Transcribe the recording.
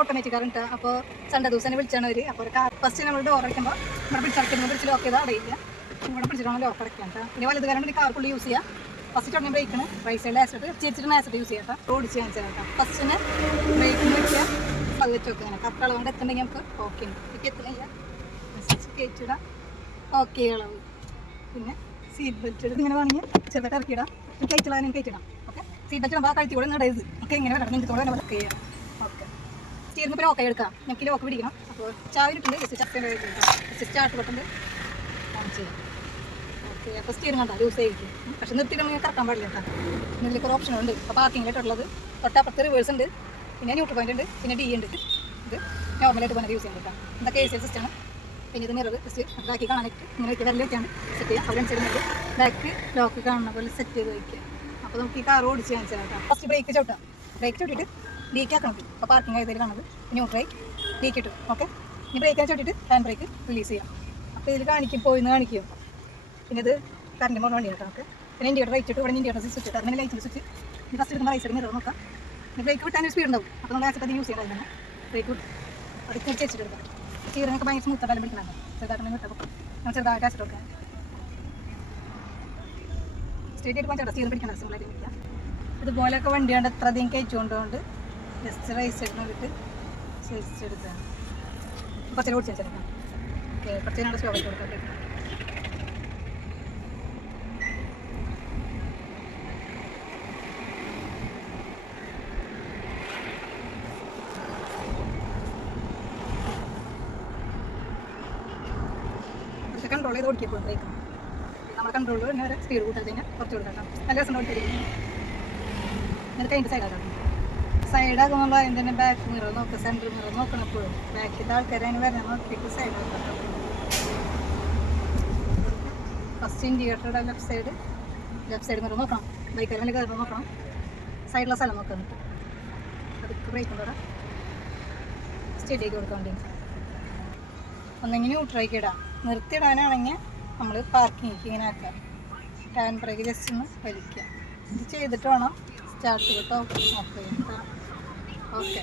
Automatic current. അപ്പോൾ Sunday ദിവസം തന്നെ വിളിച്ചാണ് അവർ. അപ്പോൾ ഫസ്റ്റ് നമ്മൾ ഡോർ അടയ്ക്കുമ്പോൾ ഇവിടെ പിടിച്ചടയ്ക്കുമ്പോൾ പിടിച്ച് ലോക്ക് ചെയ്താൽ അടയില്ല. ഇവിടെ പിടിച്ചിട്ടാണ് ലോക്ക് അടയ്ക്കാം കേട്ടോ. പിന്നെ വലുത് കാരണം കാർ ഫുള്ള് യൂസ് ചെയ്യാം. ഫസ്റ്റ് തുടങ്ങി ബ്രേക്കിന് റൈറ്റ് സൈഡിൽ ആസിഡ് ചിരിച്ചിട്ട് ആസിഡ് യൂസ് ചെയ്യാം കേട്ടോ. ഓടിച്ച് കാണിച്ചാൽ കേട്ടോ. ഫസ്റ്റിന് ബ്രേക്കിന് വെക്കുക, അത് വെച്ച് വെക്കുക. അങ്ങനെ കറക്റ്റ് അളവ് കൊണ്ട് എത്തുന്നുണ്ടെങ്കിൽ നമുക്ക് ഓക്കെ ഉണ്ട്. എനിക്ക് എത്തുന്നില്ല കയറ്റിടാം. ഓക്കെ അളവ്. പിന്നെ സീറ്റ് ബെൽറ്റ് എടുത്ത് ഇങ്ങനെ വേണമെങ്കിൽ ചെറുതായിട്ട് ഇറക്കിയിടാം. കയറ്റിടാനും കയറ്റിടാം. ഓക്കെ സീറ്റ് ബെൽറ്റ് നമ്മൾ ആ കഴുത്തി കൂടെ ഇടരുത്. ഓക്കെ ഇങ്ങനെ വരണം. നെഞ്ചത്തോടെ തന്നെ വർക്ക് ചെയ്യാം. ഓക്കെ സ്റ്റീറിന് ഇപ്പോൾ ലോക്ക് എടുക്കാം. ഞങ്ങൾക്ക് ലോക്ക് പിടിക്കണം. അപ്പോൾ ചാവിട്ടുണ്ട് ജസ്റ്റ് ചപ്പേൻ്റെ ജസ്റ്റ് സ്റ്റാർട്ട് ബട്ടൺ ഓൺ ചെയ്യാം. ഓക്കെ അപ്പോൾ സ്റ്റീറിങ് കണ്ടാൽ ലൂസ് ആയിരിക്കും. പക്ഷേ നിർത്തിയിട്ട് നമുക്ക് കറക്കാൻ പാടില്ല കേട്ടോ. ഇതിലേക്ക് ഒരു ഓപ്ഷൻ ഉണ്ട്. അപ്പോൾ പാർക്കിങ്ങിലായിട്ടുള്ളത് തൊട്ടപ്പുറത്ത് റിവേഴ്സ് ഉണ്ട്, പിന്നെ ന്യൂട്രൽ പോയിന്റ് ഉണ്ട്, പിന്നെ ഡി ഉണ്ട്. ഇത് നോർമലായിട്ട് പോലെ യൂസ് ചെയ്യാൻ പറ്റാം. ഇതൊക്കെ എ സി സിസ്റ്റമാണ്. പിന്നെ ഇത് മിറർ ജസ്റ്റ് ബാക്കി കാണാനായിട്ട് ഇങ്ങനെ വയ്ക്കുക. വിരൽ വെച്ചാണ് സെറ്റ് ചെയ്യുക. അവിടെ അനുസരിച്ച് ബാക്ക് ലോക്ക് കാണുന്ന പോലെ സെറ്റ് ചെയ്ത് വയ്ക്കുക. അപ്പോൾ നമുക്ക് ഈ കാർ ഓടിച്ച് കാണിച്ചാൽ കേട്ടോ. ഫസ്റ്റ് ബ്രേക്ക് ചവിട്ടാം. ബ്രേക്ക് ചവിട്ടിയിട്ട് ഡീക്ക് ആക്കണം. അപ്പോൾ പാർക്കിംഗ് ആയതിൽ കാണുന്നത് ന്യൂട്രൽ ഡീക്ക് ഇട്ടു. ഓക്കെ ഇനി ബ്രേക്കിനെ ചവിട്ടിയിട്ട് ഹാൻഡ് ബ്രേക്ക് റിലീസ് ചെയ്യാം. അപ്പോൾ ഇതിൽ കാണിക്കും, പോയിന്ന് കാണിക്കും. പിന്നെ ഇത് കറണ്ട് പോകുന്ന വണ്ടിയാണ് കേട്ടോ. പിന്നെ ഇൻഡിക്കേറ്റർ റൈറ്റ് ഇട്ട് ഇവിടെ ഇൻഡിക്കേറ്റർ സ്വിച്ച് ഇട്ട് അങ്ങനെ ലൈറ്റിൽ സ്വിച്ച് ഇത് ഫസ്റ്റ് എടുക്കുമ്പോൾ റൈറ്റ് സൈഡ് മിറർ നോക്കാം. പിന്നെ ബ്രേക്ക് വിട്ടാൻ സ്പീഡ് ഉണ്ടാവും. അപ്പോൾ നമ്മൾ ആസിഡ് അത് യൂസ് ചെയ്യാൻ തന്നെ ബ്രേക്ക് വിട്ട് അത് തിരിച്ചെടുക്കാം. ചീറിനൊക്കെ ഭയങ്കര സ്മൂത്തായിട്ട് പിടിക്കണം. ചെറുതായിട്ട് വിട്ടപ്പോൾ നമ്മൾ ചെറുതായിട്ട് ആസിഡ് വെക്കാം. സ്ട്രേറ്റ് ആയിട്ട് പോകാൻ സ്റ്റീർ പിടിക്കണം. സിമ്പിളായിട്ട് പിടിക്കാം. ഇതുപോലെയൊക്കെ വണ്ടിയുണ്ട് എത്ര അധികം കയറ്റുകൊണ്ടുകൊണ്ട് ജസ്റ്റ് റൈസ് സൈഡിൽ നിന്നിട്ട് ചെടിച്ചെടുക്കാം. കുറച്ച് ഓടിച്ച് വെച്ചെടുക്കാം. ഓക്കെ കുറച്ച് നേരം സ്ലോ ആയിട്ട് കൊടുക്കാം. കൺട്രോൾ ചെയ്ത് ഓടിക്കപ്പോൾ ബ്രേക്ക് നമ്മൾ കൺട്രോൾ തന്നെ ഒരു സ്പീഡ് കൂട്ടാൻ കഴിഞ്ഞാൽ കുറച്ച് കൊടുക്കാം. നല്ല രസം ഓടിച്ചിരിക്കും. എന്നിട്ട് അതിൻ്റെ സൈഡാക്കാം. സൈഡാക്കുമ്പോൾ നമ്മൾ അതിന് തന്നെ ബാക്ക് മിറർ നോക്കുക, സെൻട്രൽ മിറർ നോക്കണം. എപ്പോഴും ബാക്കിൽ ആൾക്കാർ അതിന് വരണം നോക്കിയിട്ട് സൈഡാക്കാം. ഫസ്റ്റ് ഇൻഡിക്കേറ്ററുടെ ലെഫ്റ്റ് സൈഡ് മിറർ നോക്കണം. ബൈക്കാരൻ്റെ കയറുമ്പോൾ നോക്കണം. സൈഡിലെ സ്ഥലം നോക്കാൻ പറ്റും. അതൊക്കെ ബ്രേക്കും കൂടെ സ്റ്റേഡിലേക്ക് കൊടുക്കാൻ വേണ്ടി ഒന്നെങ്കിൽ ന്യൂട്രലേക്ക് ഇടാം. നിർത്തിയിടാനാണെങ്കിൽ നമ്മൾ പാർക്കിംഗ് ഇങ്ങനെ ആക്കാം. ഹാൻഡ് ബ്രേക്ക് ജസ്റ്റ് ഒന്ന് വലിക്കുക. ഇത് ചെയ്തിട്ട് വേണം സ്റ്റാർട്ട് ചെയ്തിട്ട് ഓഫ് ചെയ്യാം. ഓക്കെ